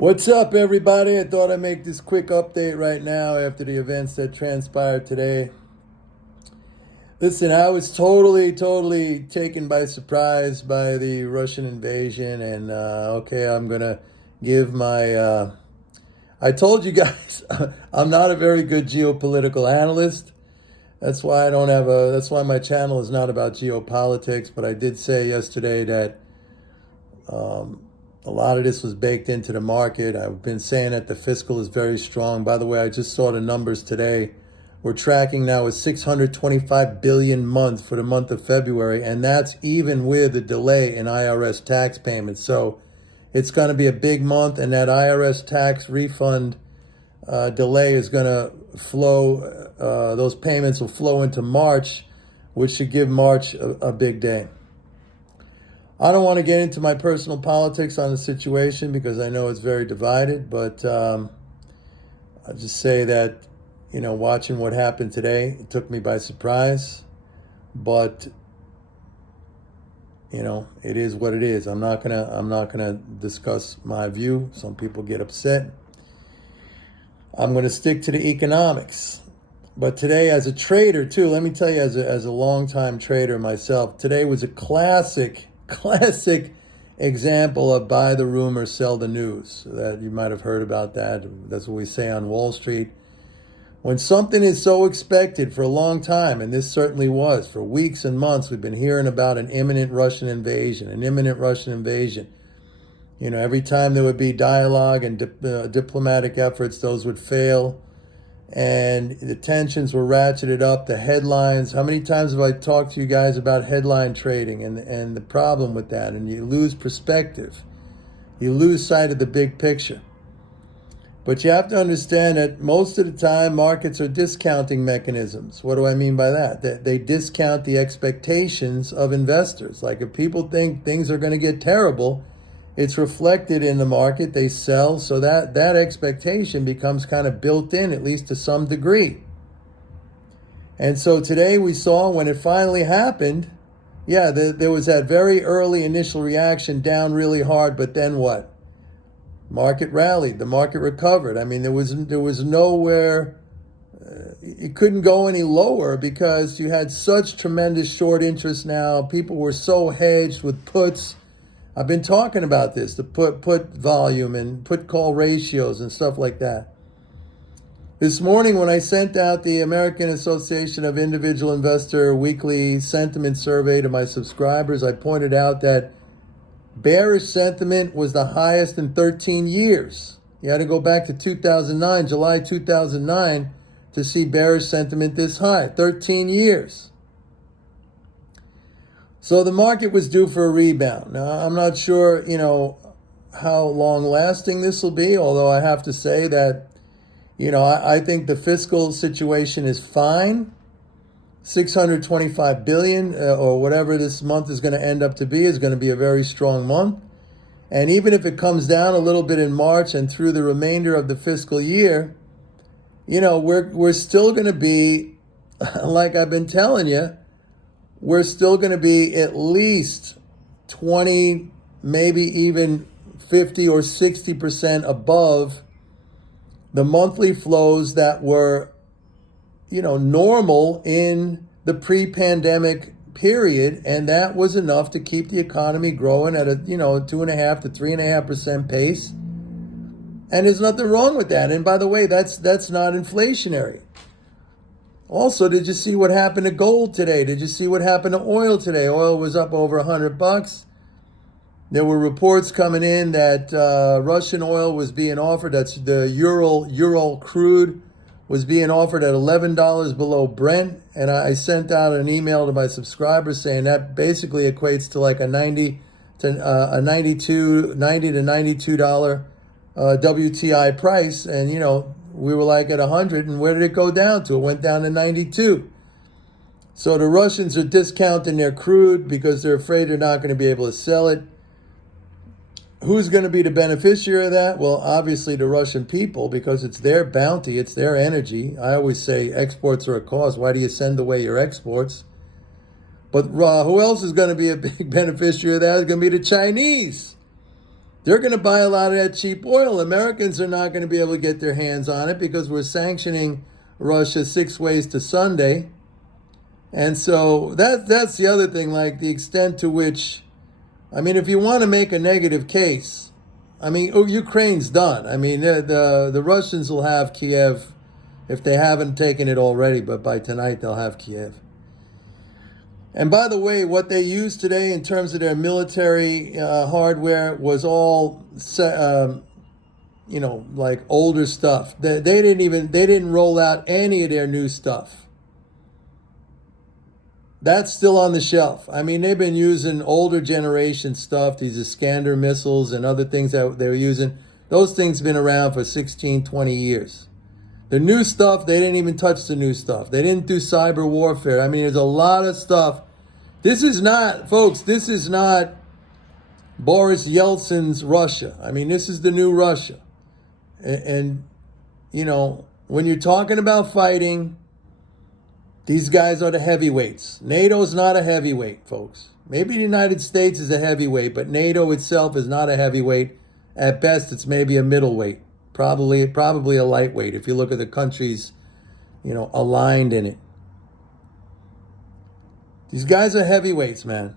What's up, everybody? I thought I'd make this quick update right now after the events that transpired today. Listen, I was totally taken by surprise by the Russian invasion, and okay, I'm gonna give my. I told you guys I'm not a very good geopolitical analyst. That's why I don't have a. That's why my channel is not about geopolitics. But I did say yesterday that. A lot of this was baked into the market. I've been saying that the fiscal is very strong. By the way, I just saw the numbers today. We're tracking now a 625 billion month for the month of February, and that's even with the delay in IRS tax payments. So it's going to be a big month, and that IRS tax refund delay is going to flow. Those payments will flow into March, which should give March a big day. I don't want to get into my personal politics on the situation because I know it's very divided, but I'll just say that, watching what happened today, it took me by surprise, but, it is what it is. I'm not gonna discuss my view. Some people get upset. I'm going to stick to the economics. But today, as a trader too, let me tell you, as a longtime trader myself, today was a classic example of buy the rumor, sell the news. That you might have heard about that. That's what we say on Wall Street. When something is so expected for a long time, and this certainly was, for weeks and months, we've been hearing about an imminent Russian invasion. Every time there would be dialogue and diplomatic efforts, those would fail. And the tensions were ratcheted up, the headlines. How many times have I talked to you guys about headline trading and the problem with that? And you lose perspective. You lose sight of the big picture. But you have to understand that most of the time markets are discounting mechanisms. What do I mean by that? They discount the expectations of investors. Like if people think things are going to get terrible, it's reflected in the market, they sell, so that expectation becomes kind of built in, at least to some degree. And so today we saw when it finally happened, there was that very early initial reaction down really hard, but then what? Market rallied, the market recovered. I mean, there was nowhere, it couldn't go any lower because you had such tremendous short interest now. People were so hedged with puts. I've been talking about this, the put volume and put call ratios and stuff like that. This morning when I sent out the American Association of Individual Investor weekly sentiment survey to my subscribers, I pointed out that bearish sentiment was the highest in 13 years. You had to go back to 2009, July 2009, to see bearish sentiment this high, 13 years. So the market was due for a rebound. Now, I'm not sure, how long lasting this will be, although I have to say that, I think the fiscal situation is fine. 625 billion or whatever this month is going to end up to be is going to be a very strong month. And even if it comes down a little bit in March and through the remainder of the fiscal year, we're still going to be, like I've been telling you, we're still going to be at least 20, maybe even 50 or 60% above the monthly flows that were, normal in the pre-pandemic period. And that was enough to keep the economy growing at a, 2.5% to 3.5% pace. And there's nothing wrong with that. And by the way, that's not inflationary. Also, did you see what happened to gold today? Did you see what happened to oil today? Oil was up over $100. There were reports coming in that Russian oil was being offered. That's the Ural crude was being offered at $11 below Brent. And I sent out an email to my subscribers saying that basically equates to like a $90 to $92 WTI price. And, we were like at 100, and where did it go down to? It went down to 92. So the Russians are discounting their crude because they're afraid they're not going to be able to sell it. Who's going to be the beneficiary of that? Well, obviously the Russian people, because it's their bounty, it's their energy. I always say exports are a cost. Why do you send away your exports? But who else is going to be a big beneficiary of that? It's going to be the Chinese. they're going to buy a lot of that cheap oil. Americans are not going to be able to get their hands on it because we're sanctioning Russia 6 ways to Sunday. And so that's the other thing, like the extent to which, I mean, if you want to make a negative case, I mean, Ukraine's done. I mean, the Russians will have Kiev if they haven't taken it already, but by tonight they'll have Kiev. And by the way, what they used today in terms of their military hardware was all, like older stuff. They didn't roll out any of their new stuff. That's still on the shelf. I mean, they've been using older generation stuff, these Iskander missiles and other things that they were using. Those things have been around for 16, 20 years. The new stuff, they didn't even touch the new stuff. They didn't do cyber warfare. I mean, there's a lot of stuff. This is not, folks, this is not Boris Yeltsin's Russia. I mean, this is the new Russia. And when you're talking about fighting, these guys are the heavyweights. NATO's not a heavyweight, folks. Maybe the United States is a heavyweight, but NATO itself is not a heavyweight. At best, it's maybe a middleweight. Probably a lightweight if you look at the countries, aligned in it. These guys are heavyweights, man.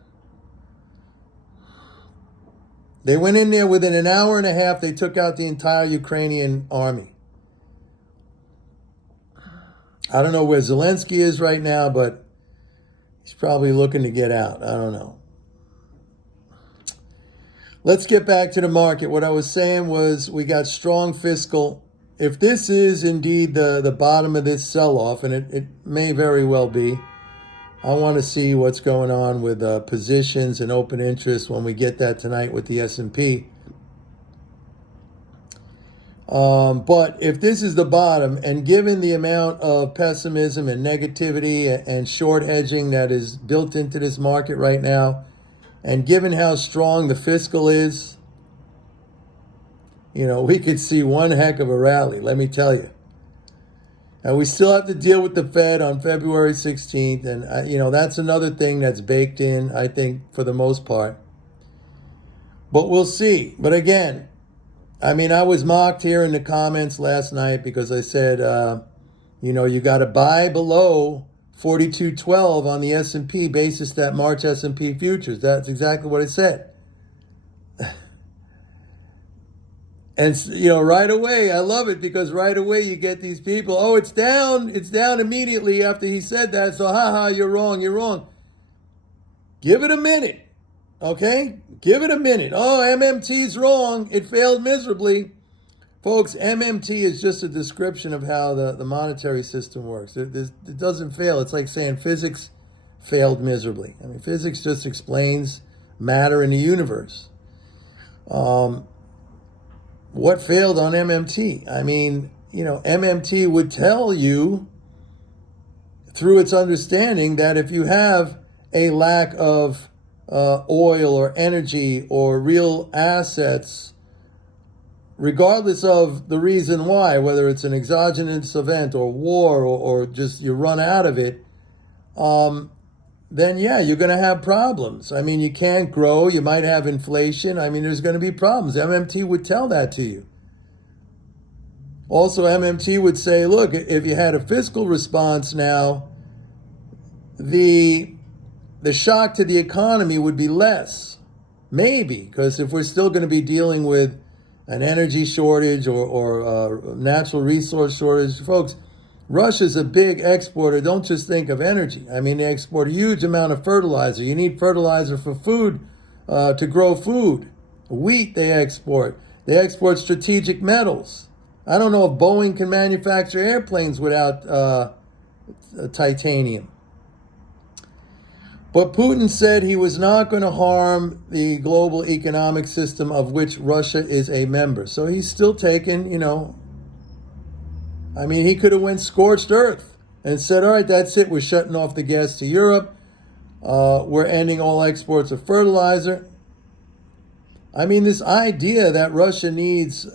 They went in there within an hour and a half. They took out the entire Ukrainian army. I don't know where Zelensky is right now, but he's probably looking to get out. I don't know. Let's get back to the market. What I was saying was we got strong fiscal. If this is indeed the bottom of this sell-off, and it may very well be, I want to see what's going on with positions and open interest when we get that tonight with the S&P. But if this is the bottom, and given the amount of pessimism and negativity and short hedging that is built into this market right now, and given how strong the fiscal is, we could see one heck of a rally, let me tell you. And we still have to deal with the Fed on February 16th. And, that's another thing that's baked in, I think, for the most part. But we'll see. But again, I mean, I was mocked here in the comments last night because I said, you got to buy below 42.12 on the S&P basis that March S&P futures. That's exactly what I said. And, right away, I love it because right away you get these people, oh, it's down immediately after he said that. So, you're wrong. Give it a minute, okay? Give it a minute. Oh, MMT's wrong. It failed miserably. Folks, MMT is just a description of how the monetary system works. It doesn't fail. It's like saying physics failed miserably. I mean, physics just explains matter in the universe. What failed on MMT? I mean, MMT would tell you through its understanding that if you have a lack of oil or energy or real assets, regardless of the reason why, whether it's an exogenous event or war or just you run out of it, then yeah, you're going to have problems. I mean, you can't grow. You might have inflation. I mean, there's going to be problems. MMT would tell that to you. Also, MMT would say, look, if you had a fiscal response now, the shock to the economy would be less. Maybe, because if we're still going to be dealing with an energy shortage or natural resource shortage, folks, Russia's a big exporter. Don't just think of energy. I mean, they export a huge amount of fertilizer. You need fertilizer for food, to grow food. Wheat they export. They export strategic metals. I don't know if Boeing can manufacture airplanes without titanium. But Putin said he was not going to harm the global economic system of which Russia is a member. So he's still taking, I mean, he could have went scorched earth and said, all right, that's it. We're shutting off the gas to Europe. We're ending all exports of fertilizer. I mean, this idea that Russia needs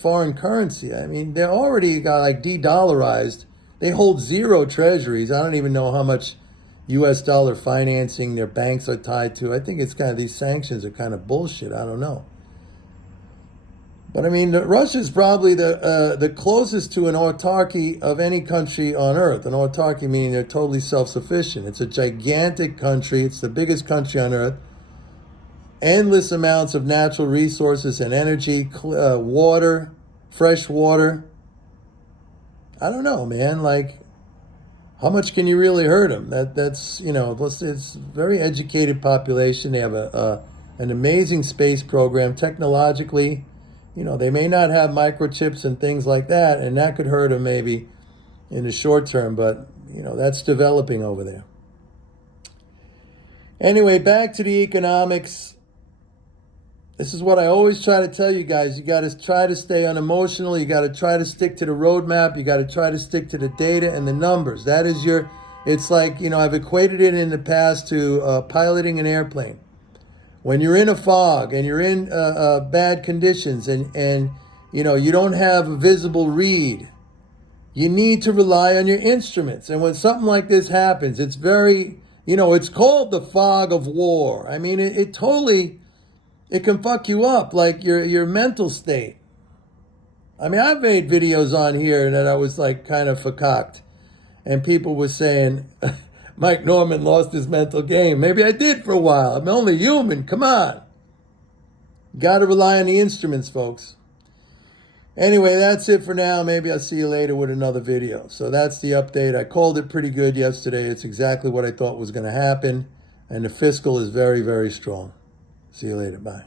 foreign currency, I mean, they're already got de-dollarized. They hold zero treasuries. I don't even know how much U.S. dollar financing their banks are tied to. I think it's these sanctions are kind of bullshit. I don't know. But I mean, Russia's probably the closest to an autarky of any country on earth. An autarky meaning they're totally self-sufficient. It's a gigantic country. It's the biggest country on earth. Endless amounts of natural resources and energy, water, fresh water. I don't know, man. Like, how much can you really hurt them? That's it's a very educated population. They have an amazing space program technologically. They may not have microchips and things like that, and that could hurt them maybe in the short term, but that's developing over there. Anyway, back to the economics. This is what I always try to tell you guys. You got to try to stay unemotional. You got to try to stick to the roadmap. You got to try to stick to the data and the numbers. That is it's like, I've equated it in the past to piloting an airplane. When you're in a fog and you're in bad conditions and you don't have a visible read, you need to rely on your instruments. And when something like this happens, it's very, it's called the fog of war. I mean, it totally... It can fuck you up, like your mental state. I mean, I've made videos on here that I was like kind of fakaked. And people were saying, Mike Norman lost his mental game. Maybe I did for a while. I'm only human. Come on. Got to rely on the instruments, folks. Anyway, that's it for now. Maybe I'll see you later with another video. So that's the update. I called it pretty good yesterday. It's exactly what I thought was going to happen. And the fiscal is very, very strong. See you later. Bye.